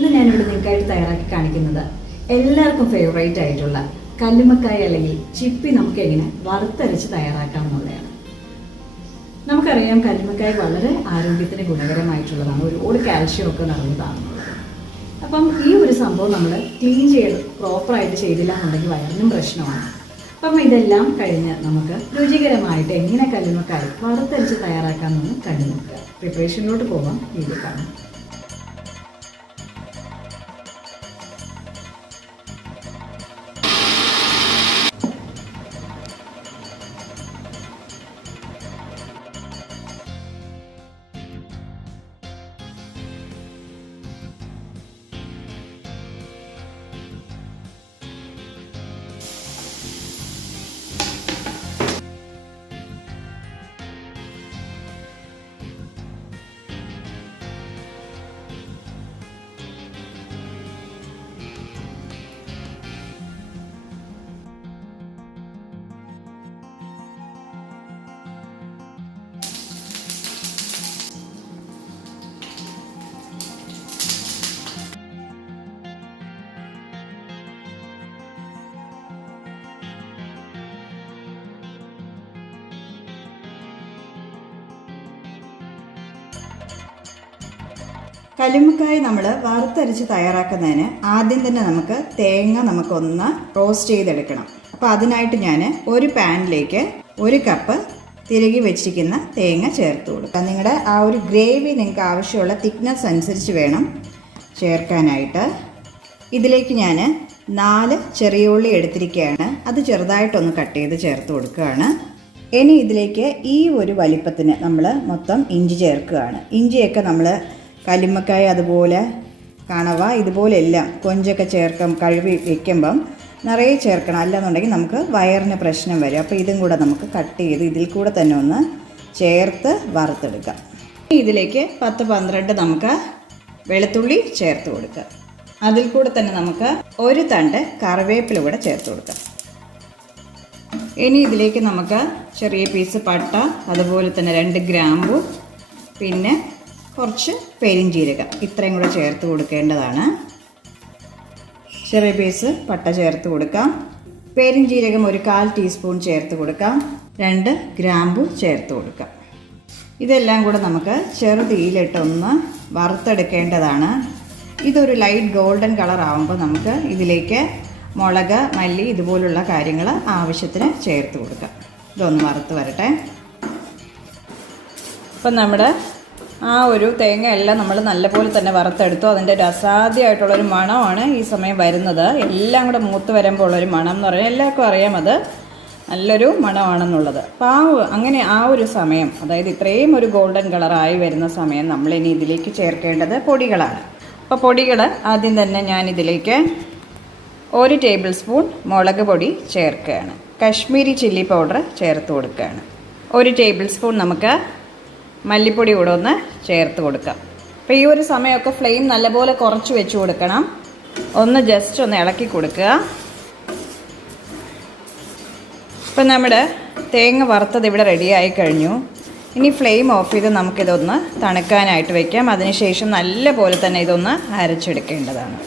ഇന്ന് ഞാനിവിടെ നിങ്ങൾക്കായിട്ട് തയ്യാറാക്കി കാണിക്കുന്നത് എല്ലാവർക്കും ഫേവറേറ്റ് ആയിട്ടുള്ള കല്ലുമ്മക്കായ അല്ലെങ്കിൽ ചിപ്പി നമുക്ക് എങ്ങനെ വറുത്തരച്ച് തയ്യാറാക്കാം എന്നുള്ളതാണ്. നമുക്കറിയാം കല്ലുമ്മക്കായ വളരെ ആരോഗ്യത്തിന് ഗുണകരമായിട്ടുള്ളതാണ്, ഒരുപാട് കാൽഷ്യം ഒക്കെ നിറഞ്ഞതാണെന്നുള്ളത്. അപ്പം ഈ ഒരു സംഭവം നമ്മൾ ക്ലീൻ ചെയ്ത് പ്രോപ്പറായിട്ട് ചെയ്തില്ല എന്നുണ്ടെങ്കിൽ വയറിനും പ്രശ്നമാണ്. അപ്പം ഇതെല്ലാം കഴിഞ്ഞ് നമുക്ക് രുചികരമായിട്ട് എങ്ങനെ കല്ലുമ്മക്കായ വറുത്തരച്ച് തയ്യാറാക്കാമെന്ന് കണ്ടു നോക്കുക. പ്രിപ്പറേഷനിലോട്ട് പോകാം, വീഡിയോ കാണാം. കല്ലുമ്മക്കായ നമ്മൾ വറുത്തരച്ച് തയ്യാറാക്കുന്നതിന് ആദ്യം തന്നെ നമുക്ക് തേങ്ങ നമുക്കൊന്ന് റോസ്റ്റ് ചെയ്തെടുക്കണം. അപ്പോൾ അതിനായിട്ട് ഞാൻ ഒരു പാനിലേക്ക് 1 കപ്പ് തിരുകി വെച്ചിരിക്കുന്ന തേങ്ങ ചേർത്ത് കൊടുക്കുക. നിങ്ങളുടെ ആ ഒരു ഗ്രേവി നിങ്ങൾക്ക് ആവശ്യമുള്ള തിക്നെസ് അനുസരിച്ച് വേണം ചേർക്കാനായിട്ട്. ഇതിലേക്ക് ഞാൻ 4 ചെറിയ ഉള്ളി എടുത്തിരിക്കുകയാണ്, അത് ചെറുതായിട്ടൊന്ന് കട്ട് ചെയ്ത് ചേർത്ത് കൊടുക്കുകയാണ്. ഇനി ഇതിലേക്ക് ഈ ഒരു വലിപ്പത്തിന് നമ്മൾ മൊത്തം ഇഞ്ചി ചേർക്കുകയാണ്. ഇഞ്ചിയൊക്കെ നമ്മൾ കല്ലുമ്മക്കായ അതുപോലെ കണവ ഇതുപോലെല്ലാം കൊഞ്ചൊക്കെ കഴുകി വെക്കുമ്പം നിറയെ ചേർക്കണം, അല്ലെന്നുണ്ടെങ്കിൽ നമുക്ക് വയറിന് പ്രശ്നം വരും. അപ്പോൾ ഇതും കൂടെ നമുക്ക് കട്ട് ചെയ്ത് ഇതിൽ കൂടെ തന്നെ ഒന്ന് ചേർത്ത് വറുത്തെടുക്കാം. ഇതിലേക്ക് 10-12 നമുക്ക് വെളുത്തുള്ളി ചേർത്ത് കൊടുക്കുക. അതിൽ കൂടെ തന്നെ നമുക്ക് 1 തണ്ട് കറിവേപ്പില കൂടെ ചേർത്ത് കൊടുക്കാം. ഇനി ഇതിലേക്ക് നമുക്ക് ചെറിയ പീസ് പട്ട, അതുപോലെ തന്നെ 2 ഗ്രാമ്പു, പിന്നെ കുറച്ച് പെരിഞ്ചീരകം, ഇത്രയും കൂടെ ചേർത്ത് കൊടുക്കേണ്ടതാണ്. ചെറിയ പീസ് പട്ട ചേർത്ത് കൊടുക്കാം. പെരിഞ്ചീരകം 1/4 ടീസ്പൂൺ ചേർത്ത് കൊടുക്കാം. 2 ഗ്രാമ്പു ചേർത്ത് കൊടുക്കാം. ഇതെല്ലാം കൂടെ നമുക്ക് ചെറുതീയിലിട്ടൊന്ന് വറുത്തെടുക്കേണ്ടതാണ്. ഇതൊരു ലൈറ്റ് ഗോൾഡൻ കളർ ആകുമ്പോൾ നമുക്ക് ഇതിലേക്ക് മുളക്, മല്ലി ഇതുപോലുള്ള കാര്യങ്ങൾ ആവശ്യത്തിന് ചേർത്ത് കൊടുക്കാം. ഇതൊന്ന് വറുത്ത് വരട്ടെ. ഇപ്പം നമ്മുടെ ആ ഒരു തേങ്ങ എല്ലാം നമ്മൾ നല്ലപോലെ തന്നെ വറുത്തെടുത്തു. അതിൻ്റെ ഒരു അസാധ്യമായിട്ടുള്ളൊരു മണമാണ് ഈ സമയം വരുന്നത്. എല്ലാം കൂടെ മൂത്ത് വരുമ്പോൾ ഉള്ളൊരു മണം എന്ന് പറഞ്ഞാൽ എല്ലാവർക്കും അറിയാം, അത് നല്ലൊരു മണമാണെന്നുള്ളത്. അപ്പോൾ അങ്ങനെ ആ ഒരു സമയം, അതായത് ഇത്രയും ഒരു ഗോൾഡൻ കളറായി വരുന്ന സമയം നമ്മളിനി ഇതിലേക്ക് ചേർക്കേണ്ടത് പൊടികളാണ്. അപ്പോൾ പൊടികൾ ആദ്യം തന്നെ ഞാനിതിലേക്ക് 1 ടേബിൾ സ്പൂൺ മുളക് പൊടി ചേർക്കുകയാണ്. കശ്മീരി ചില്ലി പൗഡർ ചേർത്ത് കൊടുക്കുകയാണ്. 1 ടേബിൾ സ്പൂൺ നമുക്ക് മല്ലിപ്പൊടി കൂടെ ഒന്ന് ചേർത്ത് കൊടുക്കാം. അപ്പോൾ ഈ ഒരു സമയമൊക്കെ ഫ്ലെയിം നല്ലപോലെ കുറച്ച് വെച്ച് കൊടുക്കണം. ഒന്ന് ജസ്റ്റ് ഒന്ന് ഇളക്കി കൊടുക്കുക. ഇപ്പം നമ്മുടെ തേങ്ങ വറുത്തത് ഇവിടെ റെഡിയായി കഴിഞ്ഞു. ഇനി ഫ്ലെയിം ഓഫ് ചെയ്ത് നമുക്കിതൊന്ന് തണുക്കാനായിട്ട് വയ്ക്കാം. അതിനുശേഷം നല്ലപോലെ തന്നെ ഇതൊന്ന് അരച്ചെടുക്കേണ്ടതാണ്.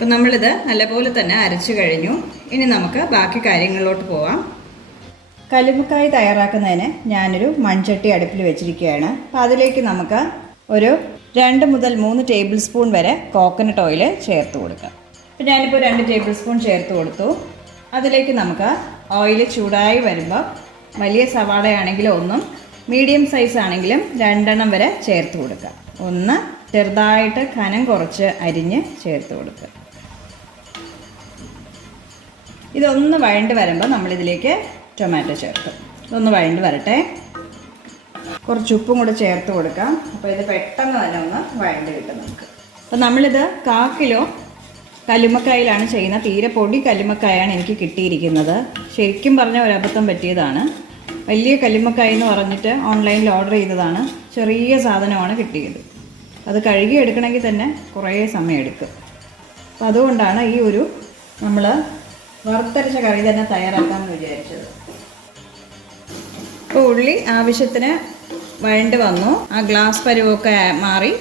അപ്പം നമ്മളിത് നല്ലപോലെ തന്നെ അരച്ചു കഴിഞ്ഞു. ഇനി നമുക്ക് ബാക്കി കാര്യങ്ങളിലോട്ട് പോവാം. കല്ലുമ്മക്കായ തയ്യാറാക്കുന്നതിന് ഞാനൊരു മൺചട്ടി അടുപ്പിൽ വെച്ചിരിക്കുകയാണ്. അപ്പോൾ അതിലേക്ക് നമുക്ക് ഒരു 2 മുതൽ 3 ടേബിൾ സ്പൂൺ വരെ കോക്കനട്ട് ഓയിൽ ചേർത്ത് കൊടുക്കാം. അപ്പോൾ ഞാനിപ്പോൾ 2 ടേബിൾ സ്പൂൺ ചേർത്ത് കൊടുത്തു. അതിലേക്ക് നമുക്ക് ഓയിൽ ചൂടായി വരുമ്പോൾ വലിയ സവാളയാണെങ്കിലും 1, മീഡിയം സൈസ് ആണെങ്കിലും 2 വരെ ചേർത്ത് കൊടുക്കുക. 1 ചെറുതായിട്ട് കനം കുറച്ച് അരിഞ്ഞ് ചേർത്ത് കൊടുക്കുക. ഇതൊന്ന് വഴണ്ട് വരുമ്പോൾ നമ്മളിതിലേക്ക് ടൊമാറ്റോ ചേർക്കും. ഇതൊന്ന് വഴണ്ട് വരട്ടെ. കുറച്ച് ഉപ്പും കൂടെ ചേർത്ത് കൊടുക്കാം. അപ്പോൾ ഇത് പെട്ടെന്ന് തന്നെ ഒന്ന് വഴണ്ട് കിട്ടും നമുക്ക്. അപ്പോൾ നമ്മളിത് 1/4 കിലോ കല്ലുമ്മക്കായയിലാണ് ചെയ്യുന്നത്. തീരെ പൊടി കല്ലുമ്മക്കായാണ് എനിക്ക് കിട്ടിയിരിക്കുന്നത്. ശരിക്കും പറഞ്ഞാൽ ഒരബദ്ധം പറ്റിയതാണ്. വലിയ കല്ലുമ്മക്കായ എന്ന് പറഞ്ഞിട്ട് ഓൺലൈനിൽ ഓർഡർ ചെയ്തതാണ്. ചെറിയ സാധനമാണ് കിട്ടിയത്. അത് കഴുകി എടുക്കണമെങ്കിൽ തന്നെ കുറേ സമയം എടുക്കും. അപ്പോൾ അതുകൊണ്ടാണ് ഈ ഒരു നമ്മൾ വറുത്തരച്ച കറി തന്നെ തയ്യാറാക്കാമെന്ന് വിചാരിച്ചത്. ഇപ്പോൾ ഉള്ളി ആവശ്യത്തിന് വഴണ്ട് വന്നു. ആ ഗ്ലാസ് പരുവൊക്കെ മാറി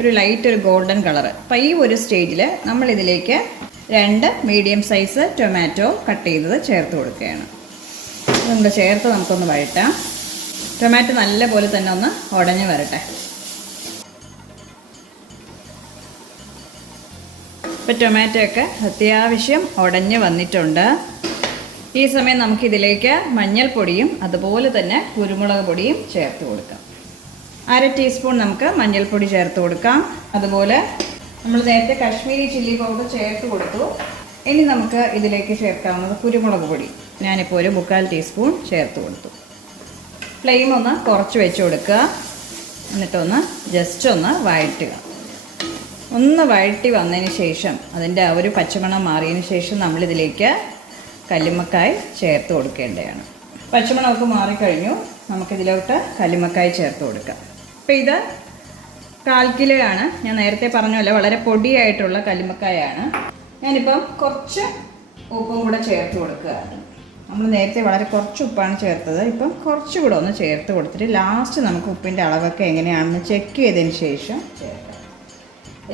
ഒരു ലൈറ്റ് ഒരു ഗോൾഡൻ കളർ. അപ്പോൾ ഈ ഒരു സ്റ്റേജിൽ നമ്മളിതിലേക്ക് 2 മീഡിയം സൈസ് ടൊമാറ്റോ കട്ട് ചെയ്തത് ചേർത്ത് കൊടുക്കുകയാണ്. നമ്മൾ ചേർത്ത് നമുക്കൊന്ന് വഴറ്റാം. ടൊമാറ്റോ നല്ലപോലെ തന്നെ ഒന്ന് ഉടഞ്ഞ് വരട്ടെ. ഇപ്പോൾ ടൊമാറ്റോ ഒക്കെ അത്യാവശ്യം ഉടഞ്ഞ് വന്നിട്ടുണ്ട്. ഈ സമയം നമുക്കിതിലേക്ക് മഞ്ഞൾപ്പൊടിയും അതുപോലെ തന്നെ കുരുമുളക് പൊടിയും ചേർത്ത് കൊടുക്കാം. 1/2 ടീസ്പൂൺ നമുക്ക് മഞ്ഞൾപ്പൊടി ചേർത്ത് കൊടുക്കാം. അതുപോലെ നമ്മൾ നേരത്തെ കാശ്മീരി ചില്ലി പൗഡർ ചേർത്ത് കൊടുത്തു. ഇനി നമുക്ക് ഇതിലേക്ക് ചേർക്കാവുന്നത് കുരുമുളക് പൊടി. ഞാനിപ്പോൾ ഒരു 1/4 ടീസ്പൂൺ ചേർത്ത് കൊടുത്തു. ഫ്ലെയിം ഒന്ന് കുറച്ച് വെച്ച് കൊടുക്കുക. എന്നിട്ടൊന്ന് ജസ്റ്റ് ഒന്ന് വഴറ്റുക. ഒന്ന് വഴറ്റി വന്നതിന് ശേഷം അതിൻ്റെ ആ ഒരു പച്ചമണം മാറിയതിന് ശേഷം നമ്മളിതിലേക്ക് കല്ലുമ്മക്കായ് ചേർത്ത് കൊടുക്കേണ്ടതാണ്. പച്ചമണമൊക്കെ മാറിക്കഴിഞ്ഞു. നമുക്കിതിലോട്ട് കല്ലുമ്മക്കായ് ചേർത്ത് കൊടുക്കാം. അപ്പോൾ ഇത് 1/4 കിലോ ആണ്. ഞാൻ നേരത്തെ പറഞ്ഞല്ലോ വളരെ പൊടിയായിട്ടുള്ള കല്ലുമ്മക്കായാണ്. ഞാനിപ്പം കുറച്ച് ഉപ്പും കൂടെ ചേർത്ത് കൊടുക്കുകയാണ്. നമ്മൾ നേരത്തെ വളരെ കുറച്ച് ഉപ്പാണ് ചേർത്തത്. ഇപ്പം കുറച്ചുകൂടെ ഒന്ന് ചേർത്ത് കൊടുത്തിട്ട് ലാസ്റ്റ് നമുക്ക് ഉപ്പിൻ്റെ അളവൊക്കെ എങ്ങനെയാണെന്ന് ചെക്ക് ചെയ്തതിന് ശേഷം ചേർക്കാം.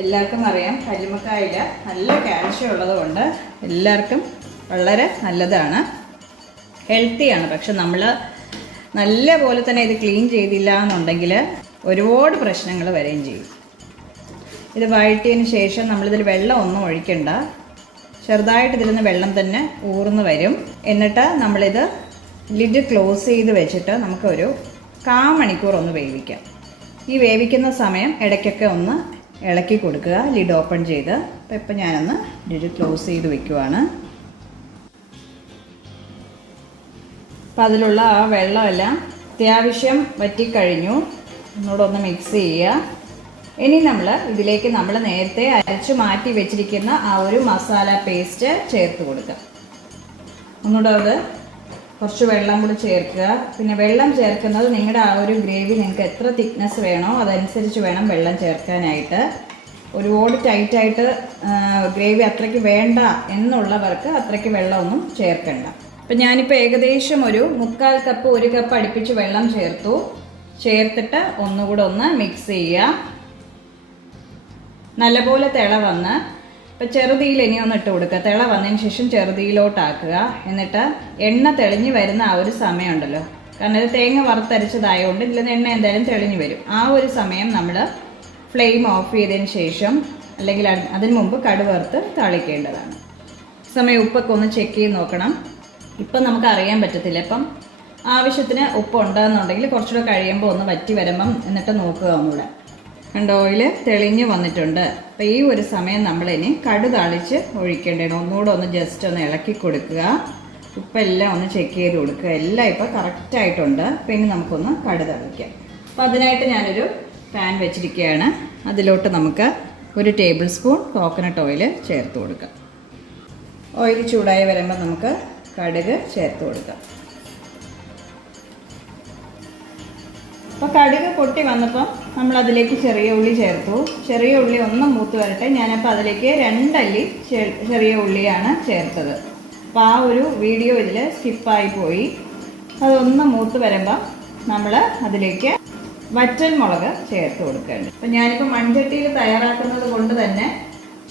എല്ലാവർക്കും അറിയാം കല്ലുമ്മക്കായിൽ നല്ല കാൽഷ്യം ഉള്ളതുകൊണ്ട് എല്ലാവർക്കും വളരെ നല്ലതാണ്, ഹെൽത്തിയാണ്. പക്ഷെ നമ്മൾ നല്ല പോലെ തന്നെ ഇത് ക്ലീൻ ചെയ്തില്ല എന്നുണ്ടെങ്കിൽ ഒരുപാട് പ്രശ്നങ്ങൾ വരികയും ചെയ്യും. ഇത് വഴറ്റിയതിന് ശേഷം നമ്മളിതിൽ വെള്ളം ഒന്നും ഒഴിക്കണ്ട. ചെറുതായിട്ട് ഇതിൽ നിന്ന് വെള്ളം തന്നെ ഊർന്ന് വരും. എന്നിട്ട് നമ്മളിത് ലിഡ് ക്ലോസ് ചെയ്ത് വെച്ചിട്ട് നമുക്കൊരു 1/4 മണിക്കൂർ ഒന്ന് വേവിക്കാം. ഈ വേവിക്കുന്ന സമയം ഇടയ്ക്കൊക്കെ ഒന്ന് ഇളക്കി കൊടുക്കുക, ലിഡ് ഓപ്പൺ ചെയ്ത്. അപ്പോൾ ഇപ്പം ഞാനൊന്ന് ലിഡ് ക്ലോസ് ചെയ്ത് വെക്കുവാണ്. അപ്പോൾ അതിലുള്ള ആ വെള്ളമെല്ലാം അത്യാവശ്യം വറ്റിക്കഴിഞ്ഞു. ഒന്നുകൂടെ ഒന്ന് മിക്സ് ചെയ്യുക. ഇനി ഇതിലേക്ക് നമ്മൾ നേരത്തെ അരച്ച് മാറ്റി വെച്ചിരിക്കുന്ന ആ ഒരു മസാല പേസ്റ്റ് ചേർത്ത് കൊടുക്കുക. ഒന്നുകൂടെ അത് കുറച്ച് വെള്ളം കൂടി ചേർക്കുക. പിന്നെ വെള്ളം ചേർക്കുന്നത് നിങ്ങളുടെ ആ ഒരു ഗ്രേവി നിങ്ങൾക്ക് എത്ര തിക്നെസ് വേണോ അതനുസരിച്ച് വേണം വെള്ളം ചേർക്കാനായിട്ട്. ഒരുപാട് ടൈറ്റായിട്ട് ഗ്രേവി അത്രയ്ക്ക് വേണ്ട എന്നുള്ളവർക്ക് അത്രയ്ക്ക് വെള്ളമൊന്നും ചേർക്കണ്ട. അപ്പം ഞാനിപ്പോൾ ഏകദേശം ഒരു 1/4 കപ്പ് 1 കപ്പ് അടുപ്പിച്ച് വെള്ളം ചേർത്തിട്ട് ഒന്നുകൂടെ ഒന്ന് മിക്സ് ചെയ്യുക. നല്ലപോലെ തിള വന്ന് ഇപ്പം ചെറുതീയിൽ ഇനി ഒന്ന് ഇട്ട് കൊടുക്കുക. തിള വന്നതിന് ശേഷം ചെറുതീയിലോട്ടാക്കുക. എന്നിട്ട് എണ്ണ തെളിഞ്ഞ് വരുന്ന ആ ഒരു സമയമുണ്ടല്ലോ, കാരണം ഇത് തേങ്ങ വറുത്തരച്ചതായതുകൊണ്ട് ഇതിൽ നിന്ന് എണ്ണ എന്തായാലും തെളിഞ്ഞ് വരും. ആ ഒരു സമയം നമ്മൾ ഫ്ലെയിം ഓഫ് ചെയ്തതിന് ശേഷം അല്ലെങ്കിൽ അതിന് മുമ്പ് കടുക് വറുത്ത് താളിക്കേണ്ടതാണ്. സമയം ഉപ്പൊക്കെ ഒന്ന് ചെക്ക് ചെയ്ത് നോക്കണം. ഇപ്പം നമുക്ക് അറിയാൻ പറ്റത്തില്ല. ഇപ്പം ആവശ്യത്തിന് ഉപ്പ് ഉണ്ടെന്നുണ്ടെങ്കിൽ കുറച്ചുകൂടെ കഴിയുമ്പോൾ ഒന്ന് വറ്റി വരുമ്പം എന്നിട്ട് നോക്കുക ഒന്നുകൂടെ. ഓയിൽ തെളിഞ്ഞ് വന്നിട്ടുണ്ട്. അപ്പോൾ ഈ ഒരു സമയം നമ്മളിനി കടുക് താളിച്ച് ഒഴിക്കേണ്ടതാണ്. ഒന്നുകൂടെ ഒന്ന് ജസ്റ്റ് ഒന്ന് ഇളക്കി കൊടുക്കുക. ഉപ്പെല്ലാം ഒന്ന് ചെക്ക് ചെയ്ത് കൊടുക്കുക. എല്ലാം ഇപ്പോൾ കറക്റ്റായിട്ടുണ്ട്. അപ്പോൾ ഇനി നമുക്കൊന്ന് കടുക് താളിക്കാം. അപ്പോൾ അതിനായിട്ട് ഞാനൊരു പാൻ വെച്ചിരിക്കുകയാണ്. അതിലോട്ട് നമുക്ക് 1 ടേബിൾ സ്പൂൺ കോക്കനട്ട് ഓയിൽ ചേർത്ത് കൊടുക്കാം. ഓയിൽ ചൂടായി വരുമ്പോൾ നമുക്ക് കടുക് ചേർത്ത് കൊടുക്കാം. അപ്പോൾ കടുക് പൊട്ടി വന്നപ്പോൾ നമ്മൾ അതിലേക്ക് ചെറിയ ഉള്ളി ചേർത്തു. ചെറിയ ഉള്ളി ഒന്ന് മൂത്ത് വരട്ടെ. ഞാനപ്പോൾ അതിലേക്ക് 2 അല്ലി ചെറിയ ഉള്ളിയാണ് ചേർത്തത്. അപ്പോൾ ആ ഒരു വീഡിയോ ഇതിൽ സ്കിപ്പായി പോയി. അതൊന്ന് മൂത്ത് വരുമ്പോൾ നമ്മൾ അതിലേക്ക് വറ്റൽ മുളക് ചേർത്ത് കൊടുക്കേണ്ടത്. അപ്പം ഞാനിപ്പോൾ മൺചട്ടിയിൽ തയ്യാറാക്കുന്നത് കൊണ്ട് തന്നെ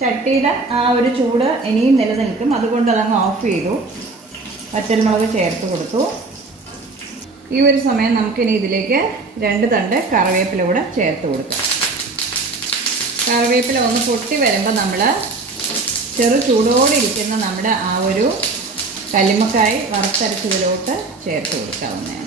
ചട്ടിയുടെ ആ ഒരു ചൂട് ഇനിയും നിലനിൽക്കും. അതുകൊണ്ട് അതങ്ങ് ഓഫ് ചെയ്തു. വറ്റൽമുളക് ചേർത്ത് കൊടുത്തു. ഈ ഒരു സമയം നമുക്കിനി ഇതിലേക്ക് 2 തണ്ട് കറിവേപ്പില കൂടെ ചേർത്ത് കൊടുക്കാം. കറിവേപ്പില ഒന്ന് പൊട്ടി വരുമ്പോൾ നമ്മൾ ചെറു ചൂടോടെ ഇരിക്കുന്ന നമ്മുടെ ആ ഒരു കല്ലുമ്മക്കായ് വറുത്തരച്ചതിലോട്ട് ചേർത്ത് കൊടുക്കാവുന്നതാണ്.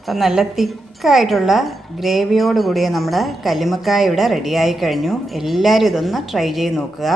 അപ്പം നല്ല തിക്കായിട്ടുള്ള ഗ്രേവിയോട് കൂടിയ നമ്മുടെ കല്ലുമ്മക്കായ ഇവിടെ റെഡിയായി കഴിഞ്ഞു. എല്ലാവരും ഇതൊന്ന് ട്രൈ ചെയ്ത് നോക്കുക.